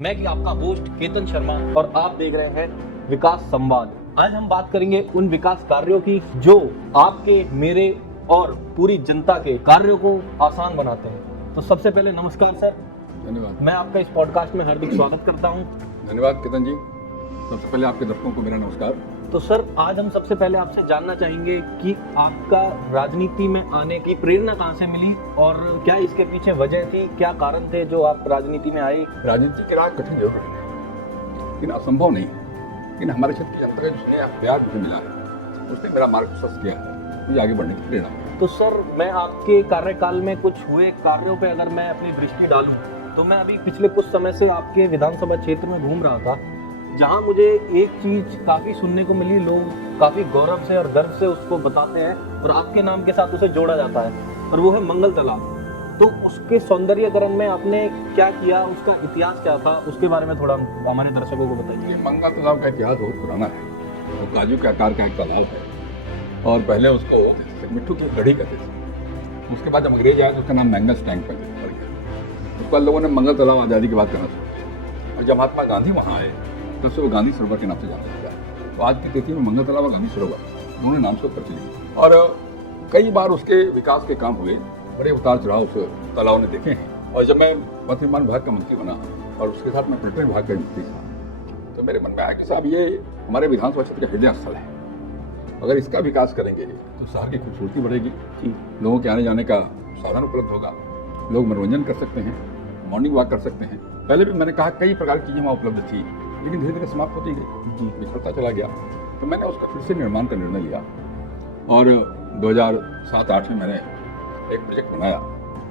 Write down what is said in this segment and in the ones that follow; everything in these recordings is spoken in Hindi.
मैं कि आपका होस्ट केतन शर्मा और आप देख रहे हैं विकास संवाद। आज हम बात करेंगे उन विकास कार्यों की जो आपके, मेरे और पूरी जनता के कार्यों को आसान बनाते हैं। तो सबसे पहले नमस्कार सर। धन्यवाद। मैं आपका इस पॉडकास्ट में हार्दिक स्वागत करता हूं। धन्यवाद केतन जी। सबसे पहले आपके दर्शकों को मेरा नमस्कार। तो सर, आज हम सबसे पहले आपसे जानना चाहेंगे कि आपका राजनीति में आने की प्रेरणा कहाँ से मिली और क्या इसके पीछे वजह थी, क्या कारण थे जो आप राजनीति में आए? राजनीति की राह कठिन जरूर है, लेकिन असंभव नहीं है। लेकिन हमारे क्षेत्र की जनता का जो स्नेह प्यार मुझे मिला है, उसने मेरा मार्ग प्रशस्त किया है, मुझे आगे बढ़ने की प्रेरणा है। तो सर, मैं आपके कार्यकाल में कुछ हुए कार्यों पे अगर मैं अपनी दृष्टि डालूं तो मैं अभी पिछले कुछ समय से आपके विधानसभा क्षेत्र में घूम रहा था, जहां मुझे एक चीज काफी सुनने को मिली। लोग काफी गौरव से और गर्व से उसको बताते हैं और आपके नाम के साथ उसे जोड़ा जाता है, और वो है मंगल तालाब। तो उसके सौंदर्यीकरण में आपने क्या किया, उसका इतिहास क्या था, उसके बारे में थोड़ा हमारे दर्शकों को बताइए। ये मंगल तालाब का इतिहास बहुत पुराना है। वो काजू के आकार का एक तालाब है और पहले उसको मिट्टू की गढ़ी कहते थे। उसके बाद जब अंग्रेज आए तो उसका नाम मैंगस टैंक पड़ गया। उसके बाद लोगों ने मंगल तालाब आज़ादी की बात करना शुरू किया, और जब महात्मा गांधी वहाँ आए तब से वो गांधी सरोवर के नाम से जाना जाता है। तो आज की तिथि में मंगल तालाब और गांधी सरोवर दोनों नाम से प्रचलित। और कई बार उसके विकास के काम हुए, बड़े उतार चढ़ाव उस तालाब ने देखे हैं। और जब मैं पथ निर्माण विभाग का मंत्री बना और उसके साथ मैं पर्यटन विभाग का मंत्री था, तो मेरे मन में आया कि साहब, ये हमारे विधानसभा क्षेत्र का हृदय स्थल है। अगर इसका विकास करेंगे तो शहर की खूबसूरती बढ़ेगी, लोगों के आने जाने का साधन उपलब्ध होगा, लोग मनोरंजन कर सकते हैं, मॉर्निंग वॉक कर सकते हैं। पहले भी मैंने कहा कई प्रकार की चीज़ें वहाँ उपलब्ध थी, लेकिन धीरे धीरे समाप्त होती गई, बिछड़ता चला गया। तो मैंने उसका फिर से निर्माण का निर्णय लिया और 2007-08 में मैंने एक प्रोजेक्ट बनाया।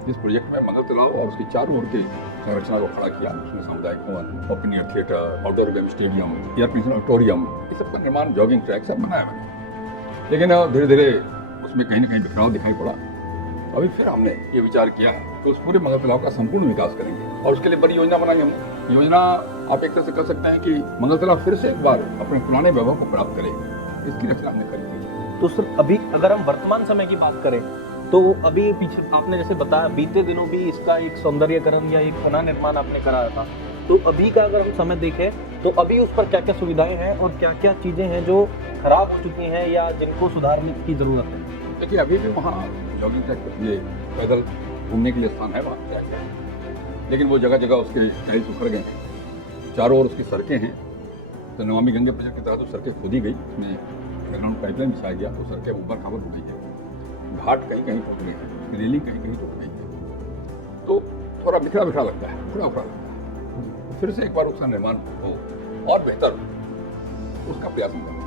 इस प्रोजेक्ट में मंगल तालाब और उसकी चारों ओर की संरचना को खड़ा किया। उसमें सामुदायिक भवन, open air theatre, outdoor game stadium, air condition auditorium, ये सब का निर्माण, जॉगिंग ट्रैक सब बनाया मैंने। लेकिन धीरे धीरे उसमें कहीं ना कहीं बिखराव दिखाई पड़ा। अभी फिर हमने ये विचार किया कि उस पूरे मंगल तालाब का संपूर्ण विकास करेंगे और उसके लिए बड़ी योजना बनाई हम। योजना आप एक तरह से कह सकते हैं कि मंगल तालाब फिर से एक बार अपने पुराने वैभव को प्राप्त करे, इसकी रचना हमने करी थी। तो सर, अभी अगर हम वर्तमान समय की बात करें तो अभी पीछे आपने जैसे बताया, बीते दिनों भी इसका एक सौंदर्यीकरण या एक पुनर्निर्माण आपने कराया था। तो अभी का अगर हम समय देखें तो अभी उस पर क्या क्या सुविधाएं हैं और क्या क्या चीजें हैं जो खराब हो चुकी हैं या जिनको सुधारने की जरूरत है? देखिए, अभी भी वहाँ जॉगिंग ट्रैक के लिए, पैदल घूमने के लिए स्थान है वहाँ, क्या क्या, लेकिन वो जगह जगह उसके टाइल्स उखड़ गए हैं। चारों ओर उसकी सड़कें हैं। तो नमामि गंगे प्रोजेक्ट के तहत सड़कें खोदी गई, उसमें अंडरग्राउंड पाइपलाइन बिछाया गया, तो सड़कें ऊपर खाबर बनाई है। घाट कहीं कहीं टूट गए हैं, रेलिंग कहीं कहीं टूट गई है, तो थोड़ा बिखरा बिखरा लगता है, उखड़ा उखड़ा लगता है। फिर से एक बार उसका निर्माण हो और बेहतर हो, उसका प्रयास हम करें।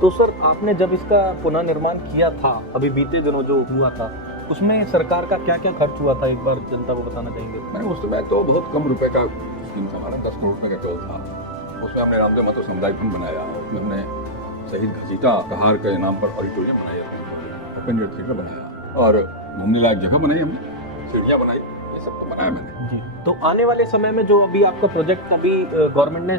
तो सर, आपने जब इसका पुनर्निर्माण किया था, अभी बीते दिनों जो हुआ था, उसमें सरकार का क्या क्या खर्च हुआ था, एक बार जनता को बताना चाहेंगे? मैंने उस समय तो बहुत कम रुपए का स्कीम था हमारा, 10 करोड़ रुपए का टोल था। उसमें हमने रामदेव महतो समुदाय फंड बनाया, उसमें हमने शहीद घसीटा कहार के नाम पर ऑडिटोरियम बनाया, ओपन एयर थिएटर बनाया और घूमने लायक जगह बनाई, हमने सीढ़ियाँ बनाई, ये सब तो बनाया मैंने जी। तो आने वाले समय में जो अभी आपका प्रोजेक्ट अभी गवर्नमेंट ने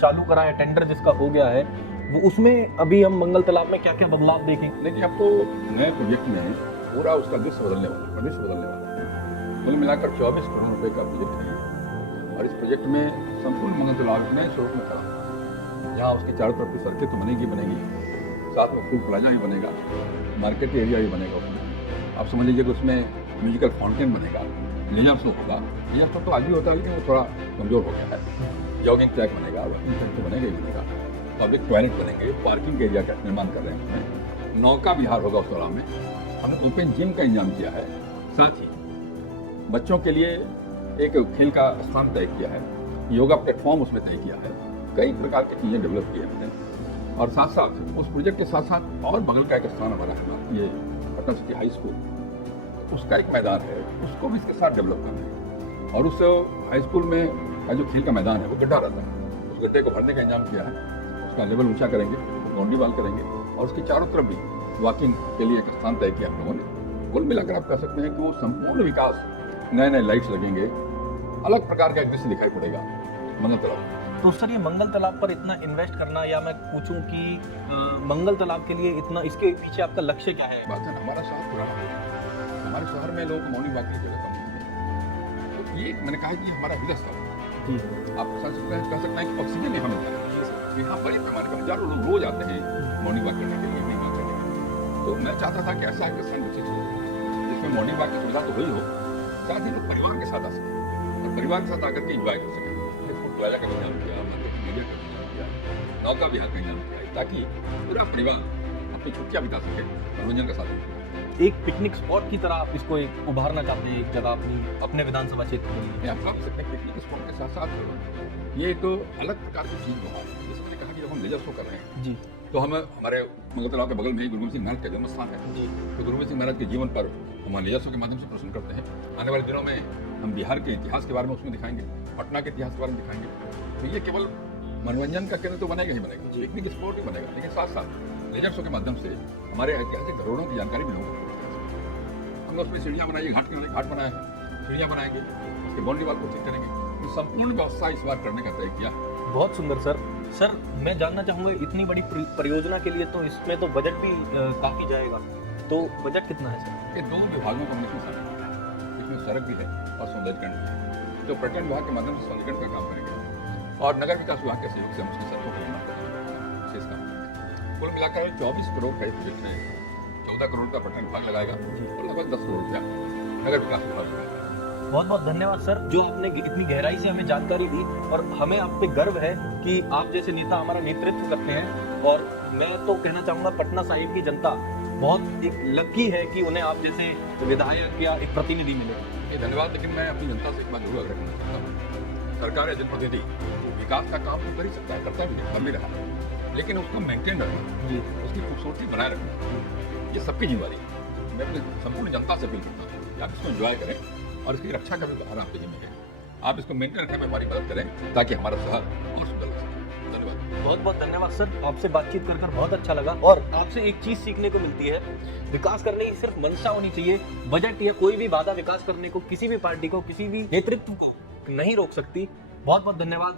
चालू करा है, टेंडर जिसका हो गया है, वो उसमें अभी हम मंगल तालाब में क्या क्या बदलाव देखेंगे? देखिए, अब तो नए प्रोजेक्ट में पूरा उसका दृश्य बदलने वाला है, प्रदेश बदलने वाला है। कुल मिलाकर 24 करोड़ रुपए का प्रोजेक्ट है और इस प्रोजेक्ट में संपूर्ण मंगल तालाब नए स्वरूप में खड़ा है, जहाँ उसकी चारों तरफ की सड़कें तो बनेगी, साथ में फूड प्लाजा भी बनेगा, मार्केट एरिया भी बनेगा। उसमें आप समझ लीजिए कि उसमें म्यूजिकल फाउंटेन बनेगा, लेजर शो होगा। लेजर शो तो आज भी होता है, लेकिन वो थोड़ा कमजोर हो गया है। जॉगिंग ट्रैक बनेगा, वॉकिंग ट्रैक तो बनेगा ही बनेगा, पब्लिक टॉयलेट बनेंगे, पार्किंग एरिया का निर्माण कर रहे हैं उसमें, नौका विहार होगा उस तालाब में। हमने ओपन जिम का इंतजाम किया है, साथ ही बच्चों के लिए एक खेल का स्थान तय किया है, योगा प्लेटफॉर्म उसमें तय किया है, कई प्रकार की चीज़ें डेवलप की है हमने। और साथ साथ उस प्रोजेक्ट के साथ साथ और बगल का एक स्थान हमारा है, ये पटना सिटी हाई स्कूल, उसका एक मैदान है, उसको भी इसके साथ डेवलप करना है। और उस हाई स्कूल में का जो खेल का मैदान है वो गड्ढा रहता है, उस गड्ढे को भरने का इंतजाम किया है, उसका लेवल ऊंचा करेंगे, बाउंड्री वाल करेंगे और उसकी चारों तरफ भी वॉकिंग के लिए एक स्थान तय किया हम लोगों ने। कुल मिलाकर आप कह सकते हैं कि वो संपूर्ण विकास, नए नए लाइट्स लगेंगे, अलग प्रकार का एक दृश्य दिखाई पड़ेगा मंगल तालाब। तो सर, ये मंगल तालाब पर इतना इन्वेस्ट करना, या मैं पूछूं कि मंगल तालाब के लिए इतना, इसके पीछे आपका लक्ष्य क्या है? बात है ना, हमारा शहर पुराना है, हमारे शहर में लोग मॉर्निंग वॉक की जगह कम है, तो ये मैंने कहा कि हमारा हृदय स्थल है। जी आप कह सकते हैं कि ऑक्सीजन यहाँ मिलता है। जी सर। यहाँ बड़े पैमाने पर हजारों लोग रोज आते हैं मॉर्निंग वॉक करने के लिए, इवनिंग वॉक करने के लिए। तो मैं चाहता था कि ऐसा एक स्थान विकसित हो जिसमें मॉर्निंग वॉक की सुविधा तो हुई हो, साथ ही लोग परिवार के साथ आ सकें और परिवार के साथ आकर के इंजॉय कर सकें। जैसे टोयला का इंतजाम किया, मार्केट मीडिया का इंतजाम किया, नौका विहार का इंतजाम किया, ताकि पूरा परिवार अपनी छुट्टियां बिता सके मनोरंजन के साथ। एक पिकनिक स्पॉट की तरह आप इसको एक उभारना चाहते हैं, एक जगह अपने विधानसभा क्षेत्र के लिए। आप कह सकते हैं पिकनिक स्पॉट के साथ साथ ये एक अलग प्रकार की चीज बना है। जैसे मैंने कहा कि जब हम लेजर शो कर रहे हैं जी तो हम हमारे मंगल तालाब के बगल में ही गुरु गोविंद सिंह महाराज का जन्म स्थान है। जी तो गुरु गोविंद सिंह महाराज के जीवन पर हम लेजर शो के माध्यम से प्रश्न करते हैं। आने वाले दिनों में हम बिहार के इतिहास के बारे में उसमें दिखाएंगे, पटना के इतिहास के बारे में दिखाएंगे। तो ये केवल मनोरंजन का केंद्र तो बनेगा ही बनेगा, पिकनिक स्पॉट ही बनेगा, लेकिन साथ साथ लेजर शो के माध्यम से हमारे ऐतिहासिक धरोहरों की जानकारी भी लोगों को हमने उसमें सीढ़ियाँ बनाई, घाट बनाए हैं, सीढ़ियाँ बनाएंगे, उसके बाउंड्री वाल कोशिश करेंगे। तो संपूर्ण व्यवस्था इस बार करने का तय किया। बहुत सुंदर सर। सर मैं जानना चाहूँगा, इतनी बड़ी परियोजना के लिए तो इसमें तो बजट भी काफ़ी जाएगा, तो बजट कितना है सर? ये 2 विभागों को हमने इसमें शामिल किया है। इसमें सड़क भी है और सौंदर्यीकरण भी है। तो पर्यटन विभाग के माध्यम से सौंदर्यीकरण का काम करेंगे और नगर विकास विभाग के सहयोग से हम उसकी सड़कों का निर्माण करेंगे, विशेष काम करेंगे। कुल मिलाकर 24 करोड़ का प्रोजेक्ट है। 14 करोड़ का पर्यटन विभाग लगाएगा और लगभग 10 करोड़ रुपया नगर विकास विभाग लगाएगा। बहुत बहुत धन्यवाद सर, जो आपने इतनी गहराई से हमें जानकारी दी, और हमें आप पे गर्व है कि आप जैसे नेता हमारा नेतृत्व करते हैं। और मैं तो कहना चाहूँगा पटना साहिब की जनता बहुत एक लकी है कि उन्हें आप जैसे विधायक या एक प्रतिनिधि मिले। ये धन्यवाद। लेकिन मैं अपनी जनता से एक बात जरूर आग्रह करना चाहता हूँ, सरकार या जनप्रतिनिधि विकास का काम तो कर ही सकता है, करता भी है, कर भी रहा है, लेकिन उसको मेंटेन रखना, जी उसकी खूबसूरती बनाए रखना, ये सबकी जिम्मेदारी है। मैं अपनी संपूर्ण जनता से अपील करता हूँ कि आप इसको एंजॉय करें और इसकी रक्षा का भी भार आपके जिम्मे है। आप इसको मेंटेन रखने में हमारी मदद करें ताकि हमारा शहर और सुंदर हो सके। धन्यवाद। बहुत बहुत धन्यवाद सर, आपसे बातचीत कर बहुत अच्छा लगा। और आपसे एक चीज सीखने को मिलती है, विकास करने की सिर्फ मंशा होनी चाहिए, बजट या कोई भी बाधा विकास करने को, किसी भी पार्टी को, किसी भी नेतृत्व को नहीं रोक सकती। बहुत बहुत धन्यवाद।